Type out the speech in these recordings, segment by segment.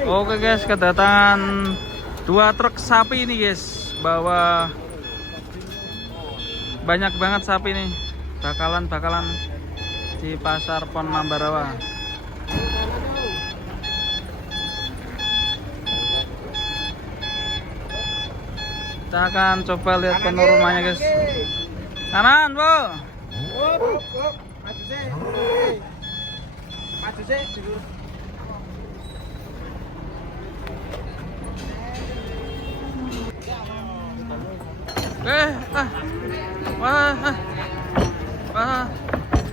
Oke guys, kedatangan 2 truk sapi ini guys. Bawa banyak banget sapi nih. Bakalan di pasar Pon Mambarawa. Kita akan coba lihat penurunan guys. Kanan, Bu. Maju sih.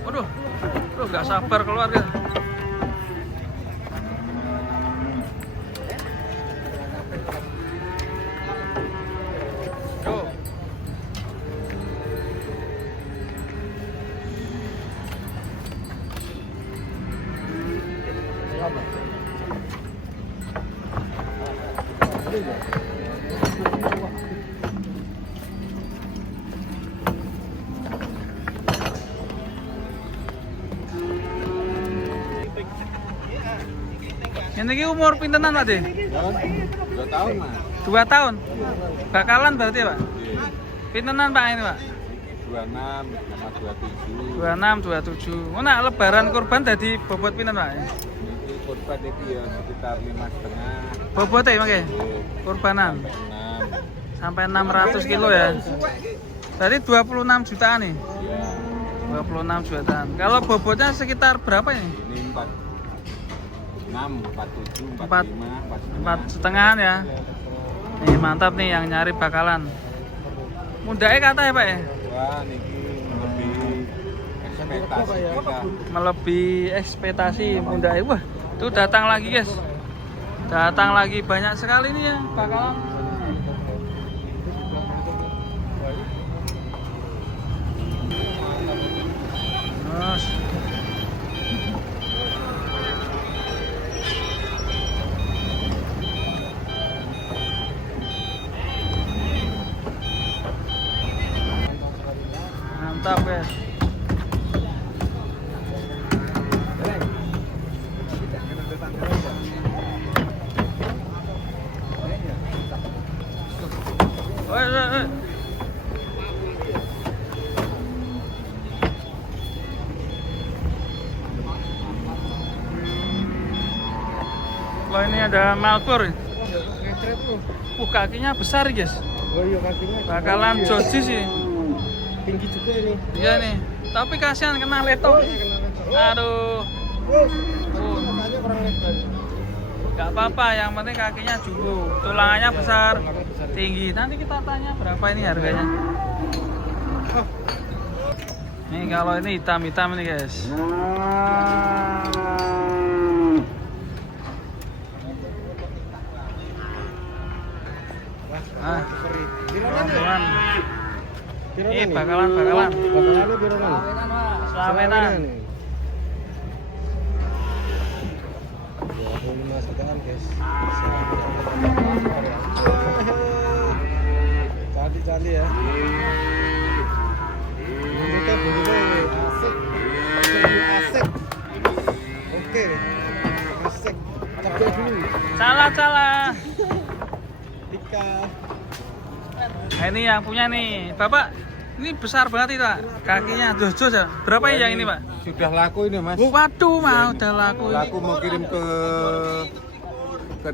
Waduh, nggak sabar keluar guys. Yo. Ini umur pintenan Pak De? 2 tahun Mas. 2 tahun. Bakalan berarti Pak? Pintenan Pak ini Pak? 26 sama 27. 26, 27. Oh nak lebaran kurban tadi bobot pinten Pak? Ini kurban itu ya sekitar 5,5. Bobotnya makanya? Kurbanan? 6. Sampai 600 kilo ya? Tadi 26 jutaan nih? Iya. 26 jutaan. Kalau bobotnya sekitar berapa ini? Ini 46, 47, 4 45, 4,5 ya. Nih mantap nih yang nyari bakalan. Mudahnya kata ya Pak ya? wah niki lebih ekspektasi kita. Melebihi ekspektasi mudahnya. Wah itu datang lagi guys. Datang lagi banyak sekali nih ya bakalan. Terus. Mantap guys. Oi. Wah ini ada Malpur. Kakinya besar guys. Oh iya kakinya. Bakalan joji sih. Tinggi juga ini. Iya nih. Tapi kasihan kena letok. Aduh. Katanya kurang lebar. Gak apa-apa, yang penting kakinya jumbo, tulangannya besar, tinggi. Nanti kita tanya berapa ini harganya. Nih kalau ini hitam-hitam nih guys. Ah, rombongan. Ini bakalan. Bakalannya bironan. Slawenan. 25 sekian guys. Cali ya. Bunyinya asik. Asik. Oke. Asik. Capek dulu. Salah. Tika. Nah, ini yang punya nih, Bapak. Ini besar banget itu, Pak. Kakinya jos ya. Berapa yang ini, Pak? Sudah laku ini, Mas. Waduh, mau udah laku. Laku mau kirim ke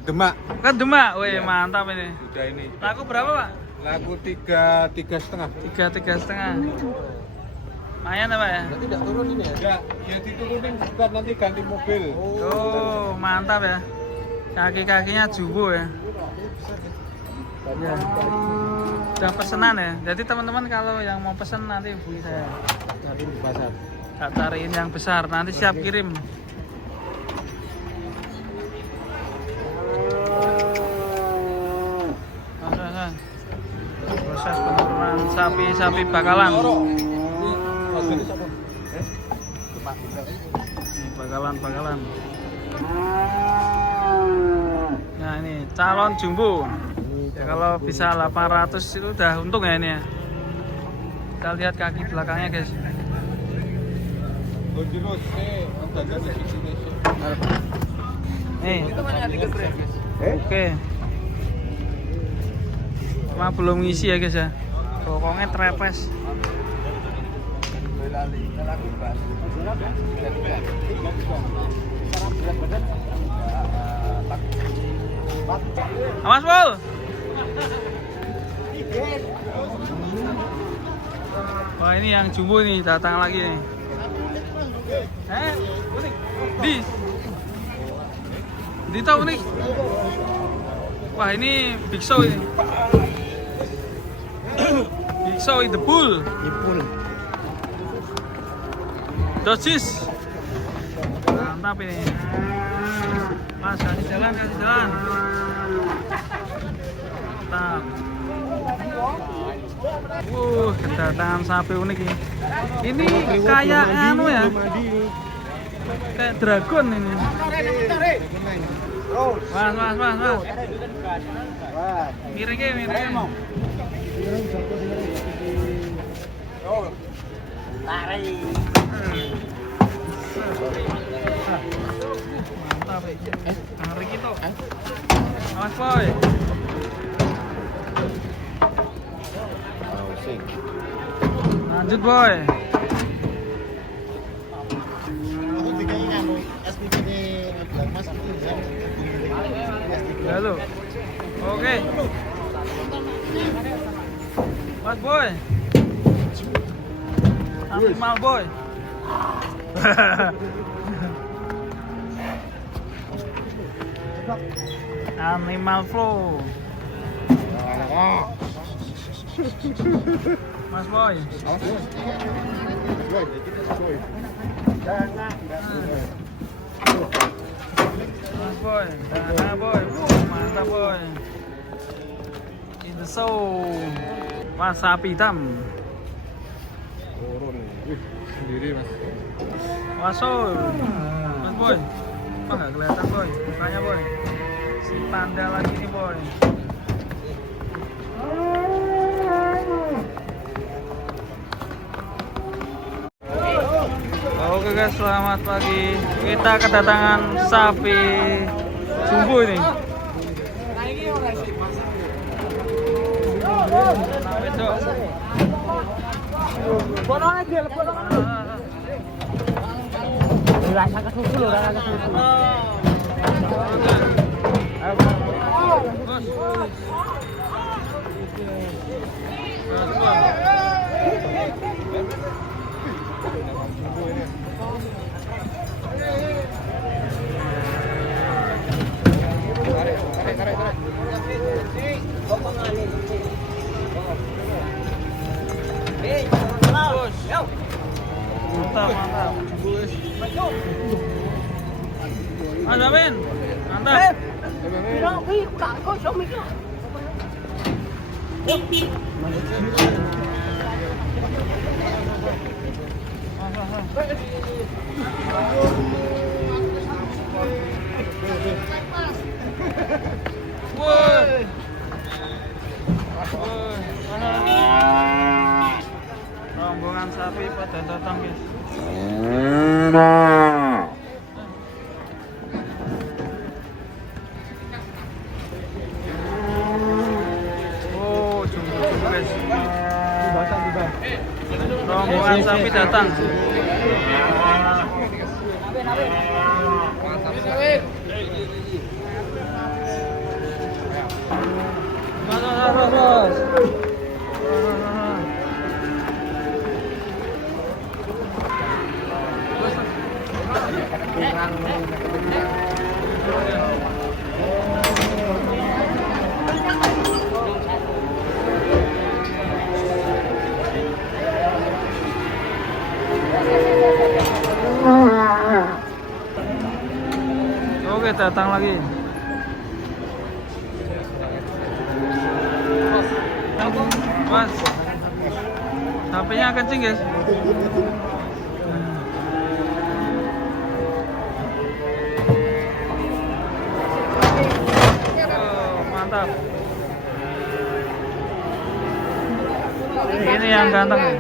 Demak. Ke Demak, wih Iya. mantap ini. Sudah ini. Laku berapa, Pak? Laku 3,5. 3,5. Lumayan ya, Pak ya? Tidak turun ini ya? Enggak, ya diturunin bukan nanti ganti mobil. Oh, mantap ya. Kaki-kakinya jumbo ya. Ya. Udah pesenan ya. Jadi teman-teman kalau yang mau pesen nanti hubungi saya. Cari di pasar. Tak cariin yang besar, nanti siap kirim. Proses penurunan sapi-sapi bakalan. Ini bakalan. Nah ini calon jumbo. Ya, kalau bisa 800 itu udah untung ya ini ya. Kita lihat kaki belakangnya guys. Nih. Oke. Cuma belum ngisi ya guys ya. Pokoknya trepes. Awas Pol. Wah ini yang jumbo nih datang lagi nih. Di tahu nih. Wah ini Big Show ini. Big Show in the pool. Dosis. Mantap ini. Mas kasih jalan, kasih jalan. Mantap. Kedatangan sapi unik ini. Ini kayak anu ya. Kayak dragon ini. Mas. Miring ke. Mantap. Tarik itu. Awas boy. Lanjut boy. Halo. Oke. Mas boy. Animal boy. Animal flow. Mas boy. Mas boy, dana boy, mantap boy. In the show, wasabi hitam. Sendiri mas. Waso, mas boy. Oh nggak kelihatan boy, mukanya boy. Si panda lagi nih boy. Oke guys, selamat pagi. Kita kedatangan sapi jumbo ini. Mantap. Mas Amin, mantap. Rombongan sapi pada datang guys. Oh, jumbo guys. Rombongan sapi datang. Mas. Oke, datang lagi. Mas, sapinya kencing guys. Oh, mantap. Ini yang ganteng nih.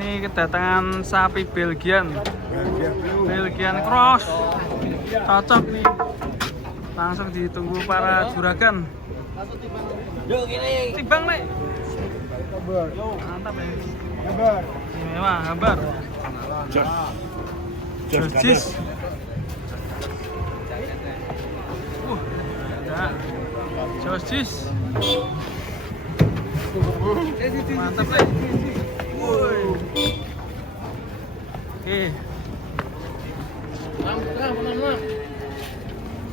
ini kedatangan sapi Belgian. Belgian Cross. Cocok nih. Langsung ditunggu para juragan. Timbang nih. Mantap ya. Mewah, gambar. Jurjis. Ada. Jurjis. Mantap nih. Oke.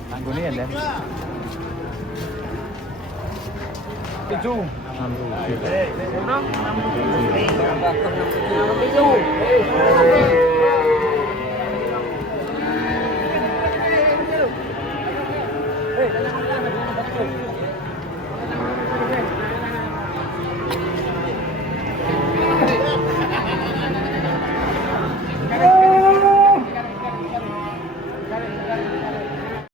Tanggungnya ya, Dan. 7. Bro,